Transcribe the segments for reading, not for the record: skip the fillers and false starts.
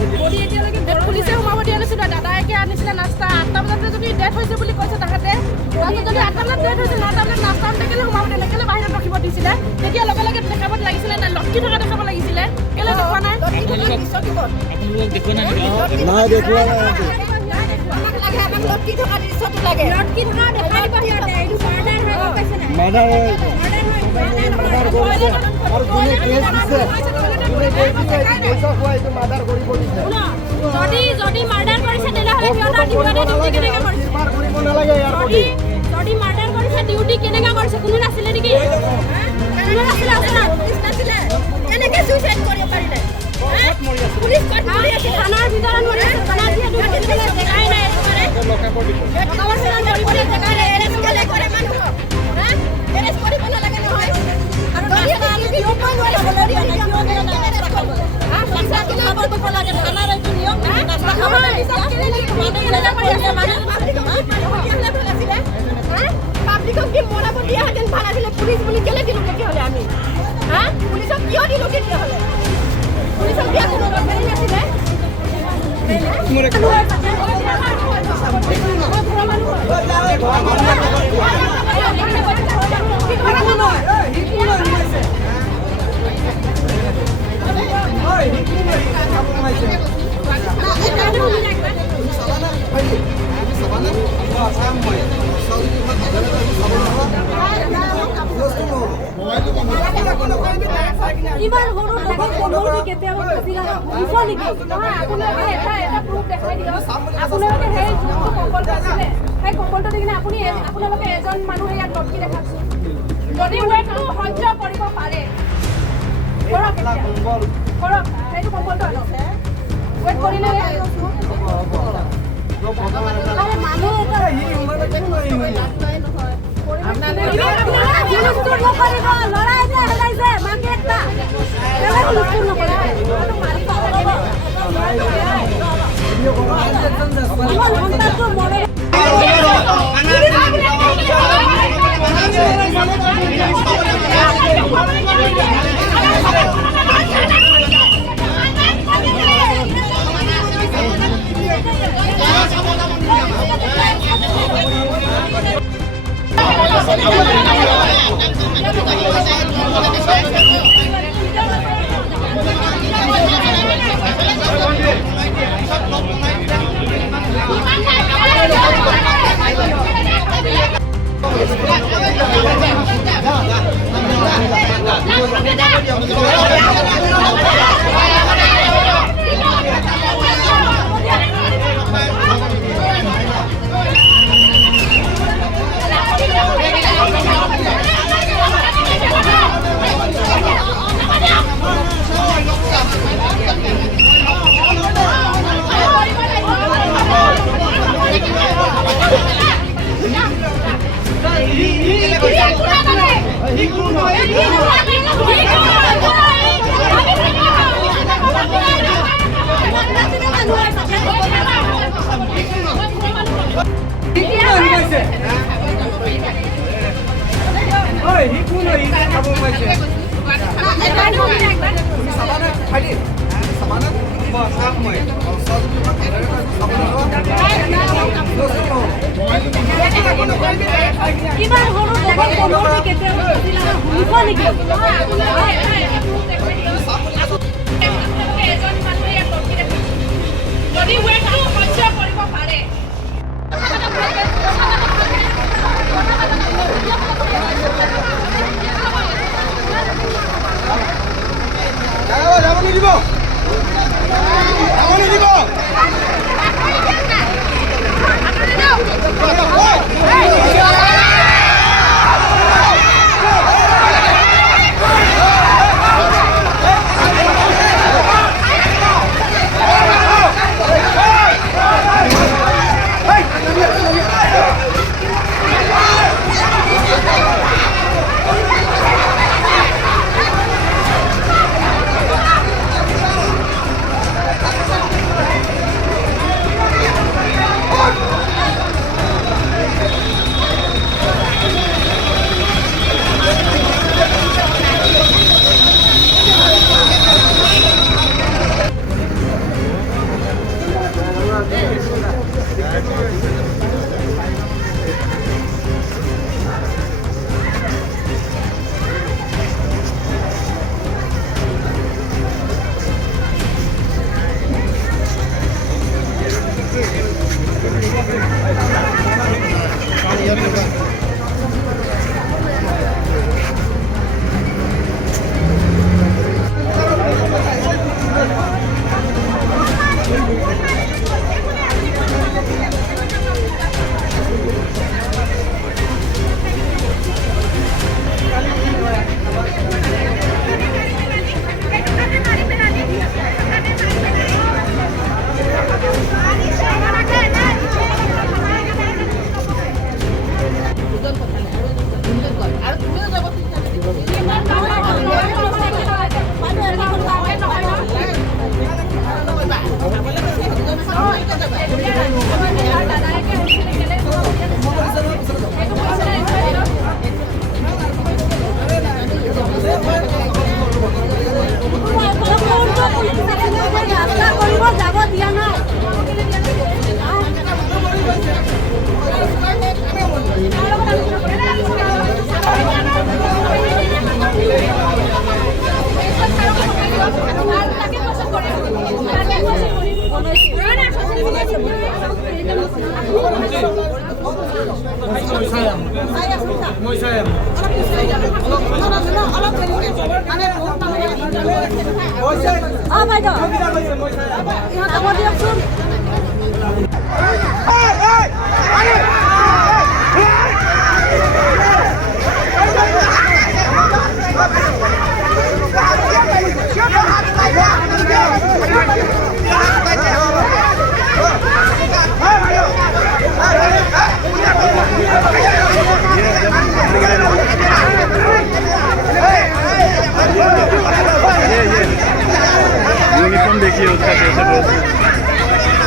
পুলিচে সোমাব দিয়া নাছিলে দাদাইকে আনিছিলে নাস্তা 8টা বজাতে যদি ডেথ হৈছে বুলি কৈছে তাহাঁতে যদি 8টা বজাত ডেথ হৈছে 9টা বজাত নাস্তা কেলে সোমাব দিয়া কেলে বাহিৰত ৰখিব দিছিলে তেতিয়া লগে লগে দেখাব লাগিছিলে না লটকি থকা দেখাব লাগিছিলে কেলে দেখুৱা নাই নাই দেখুৱা লটকি থকা দৃশ্যটো লাগে লটকি থকা দেখাই দিব সিহঁতে এইটো মাৰ্ডাৰ হয় মাৰ্ডাৰ কৰিছে আৰু কোনে কেছ দিছে যদি মাৰ্ডাৰ কৰিছে তেনেহ'লে সিহঁতৰ ডিউটি কেনেকৈ কৰিছে যদি মাৰ্ডাৰ কৰিছে ডিউটি কেনেকৈ কৰিছে কোনো নাছিলে নেকি কোনো নাছিলে নাছিলে কেনেকৈ সুইচাইড কৰিব পাৰিলে পুলিচ মৰি আছে থানাৰ ভিতৰত মৰি আছে থানা যিহেতু জেগাই নাই এৰেষ্ট কৰে মানুহক এৰেষ্ট কৰিব নালাগে নহয় আৰু পাব্লিকক কি মনাব দিয়া হেঁতেন ভাল আছিলে পুলিচ বুলি কেলে দিলো তেতিয়াহ'লে আমি পুলিচক কিয় দিলো তেতিয়াহ'লে পুলিচক দিয়া কোনো দৰকাৰী নাছিলে ইমান সৰু লগত কেতিয়াবা ফাঁচিলা হৈছে নেকি নহয় আপোনালোকে এটা প্ৰুফ দেখাই দিয়ক আপোনালোকে সেই কম্বলটো আছিলে সেই কম্বলটো দেখিলে আপোনালোকে এজন মানুহে ইয়াত লটকি দেখাওকচোন যদি ৱেটটো সহ্য কৰিব পাৰে কৰক কৰক সেইটো কম্বলটো আনক ৱেট কৰিলে মানুহ কিমান সৰু লগত কেতিয়াবা ফাঁচিলা হৈছে নেকি এজন মানুহে ইয়াত লটকি দেখাইছে যদি ৱেটটো সহ্য কৰিব পাৰে যাব নিদিব অঁ বাইদেউ ইহঁত আগ দিয়কচোন यूनिफॉर्म देखिए उसका कैसे ड्रेस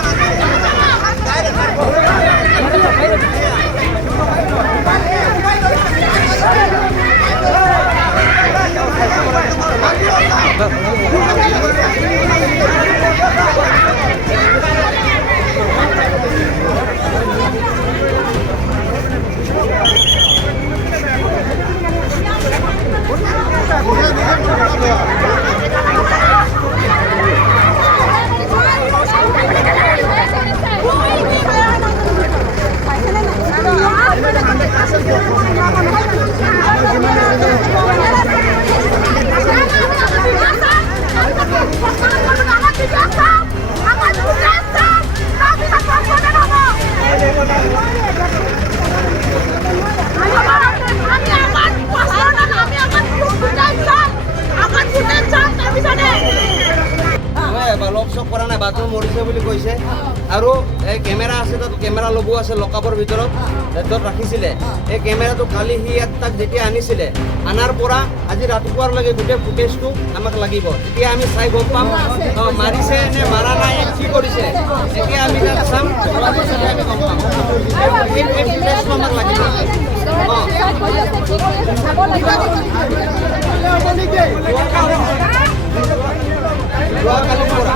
লকচক কৰা নাই বাথৰুম মৰিছে বুলি কৈছে আৰু এই কেমেৰা আছে তাত কেমেৰা লগোৱা আছে লকআপৰ ভিতৰত য'ত ৰাখিছিলে এই কেমেৰাটো কালি সি তাক যেতিয়া আনিছিলে আনাৰ পৰা আজি ৰাতিপুৱালৈকে গোটেই ফুটেজটো আমাক লাগিব তেতিয়া আমি চাই গম পাম মাৰিছে নে মাৰা নাই কি কৰিছে এতিয়া আমি তাত চাম তাৰপিছতে আমি গম পাম এই ফুটেজটো আমাক লাগিব যোৱাকালিৰ পৰা